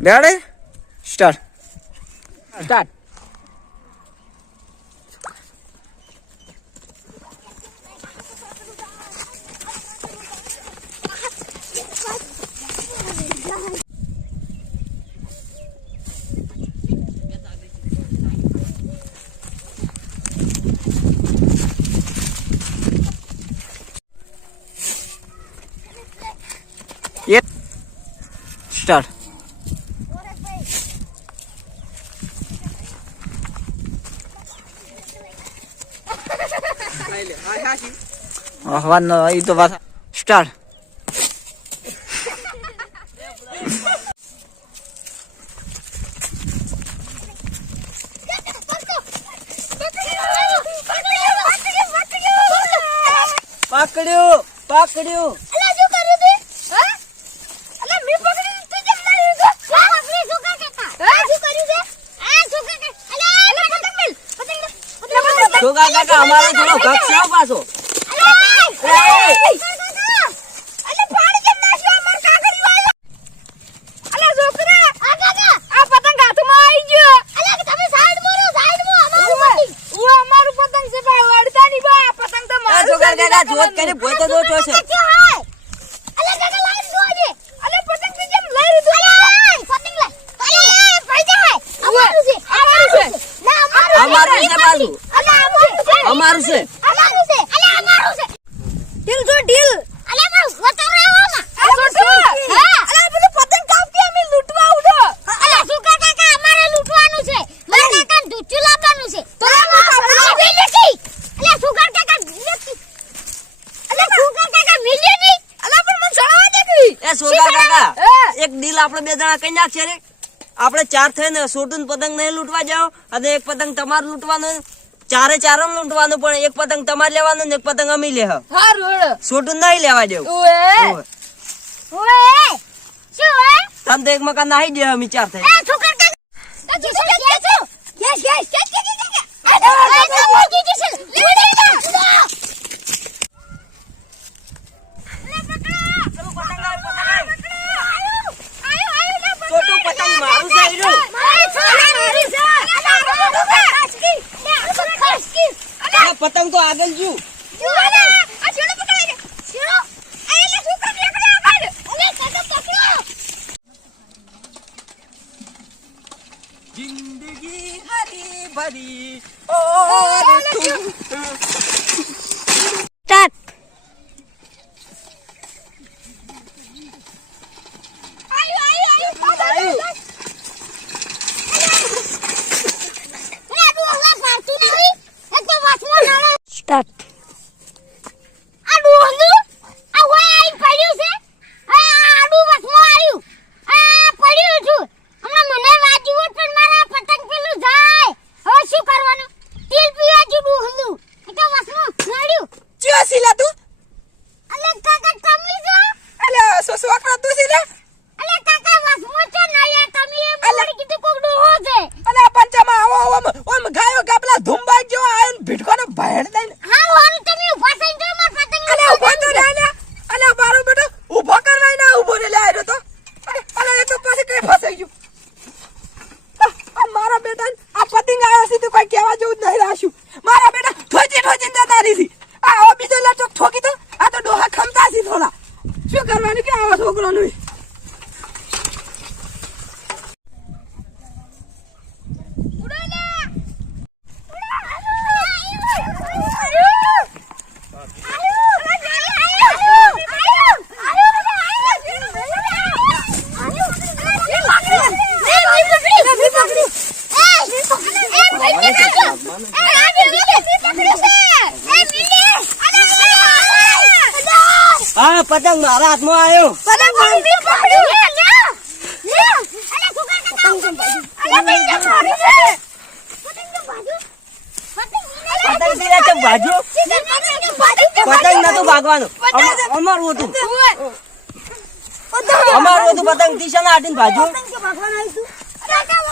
ready start start start હવાનો ઈ તો વાત સ્ટાર્ટ પકડ્યું પકડ્યું અલા શું કર્યું તે હા અલા મે પકડી તું કેમ લાવ્યો તો પકડી શું કાકા હા શું કર્યું તે આ શું કાકા અલા પતંગ મિલ પતંગ છોકરા કાકા અમારો થોડો ભગ છે પાછો અલા પાણી કેમ નાખ્યો અમાર કાકરી વાળો અલા છોકરા આ કાકા આ પતંગ હાથમાં આવી ગયો અલા તમે સાઈડ મોરો અમારું પતંગ ઓ અમારું પતંગ છે ભાઈ અડતાની બા પતંગ તો મારું છોકરા કાકા જોત કરી ભોય તો દોટો છે અલા કાકા લાઈન જોજે અલા પતંગ તો કેમ લઈ લીધું અલા પતંગ લઈ અલા ભાઈ જાય અમારું છે ના અમારું છે બાજુ અલા અમારું છે અલા અમારું છે ઢીલ જો ઢીલ અલા માર વતારાવામાં આ છોટુ હા અલા પેલું પતંગ કાપી અમે લૂંટવા ઉડો અલા સુકા કાકા અમારે લૂંટવાનું છે મારા કાકા દૂચું લાવવાનું છે તો આ વેલેકી અલા સુકા કાકા લેકી અલા સુકા કાકા મિલે ની અલા પણ મને ચડાવા દેવી એ છોકરા કાકા એક ડીલ આપણે બે જણા કઈ નાખશે રે આપણે ચાર થઈને છોટું પતંગ નહીં લૂંટવા જાવ અને એક પતંગ તમારે લૂંટવાનો ચારે ચાર લૂંટવાનું પણ એક પતંગ તમારે લેવાનું ને એક પતંગ અમે લે હારું છોટું નહીં લેવા દેવું ઓએ શું હે તને તો એક મકાન નાહી દે અમે ચાર થઈ એ સુકા કાકા તો શું કે યસ છોટું પતંગ મારું છે ઈરું આ પતંગ તો આગળ જ્યું જિંદગી હરી ભરી ઓર તું સ્ટાર્ટ સ્ટાર્ટ આ ડોહલું આ હોય આઈ પડ્યું છે આ આડું વસમાં આવ્યું આ પડ્યું છું હમણાં મને વાગ્યું પણ મારા પતંગ પેલું જાય હવે શું કરવાનું તેલ પીવા જો ડોહલું એ તો વસમાં નડ્યું ચિયો સિલા તું અલે કાકા કમી જો અલે સોસવાકડા તું સિલા અલે કાકા વસમાં છે નયા તમે એ મોડી કીધું કોક ડોહો છે અલે પંચામાં આવો ઓમ ગાયો ગાપલા ધુંબાઈ જો આયન ભીટકોનો ભાડ દઈને હારું હારું તમે ઊભા થઈ જાઓ માર પતંગ અલે ઉભો તો રે અલે મારો બેટો ઊભો કરવાય ના ઊભો રે લે આયો તો અલે એ તો પાછે કઈ ફસાઈ ગયું આ મારા બેટા આ પતંગ આયો છે તો કોઈ કહેવા જેવું જ નહીં રાખ્યું મારા બેટા ઠોચી જતા રહી આ આવો બીજો લાટો ઠોકી તો આ તો ડોહા ખમતા છે થોડા શું કરવાનું કે આવા છોકરાનું આ પતંગ મારા હાથમાં આવ્યો પતંગ પકડ્યું લે અલે સુકા કાકા અલે પતંગ મારી છે પતંગ તો બાજુ પતંગ દીરા ચમ બાજુ પતંગ નતું ભાગવાનું અમારું હતું પતંગ દિશા ના આટીને બાજુ પતંગ કે ભાગવાનું આવ્યું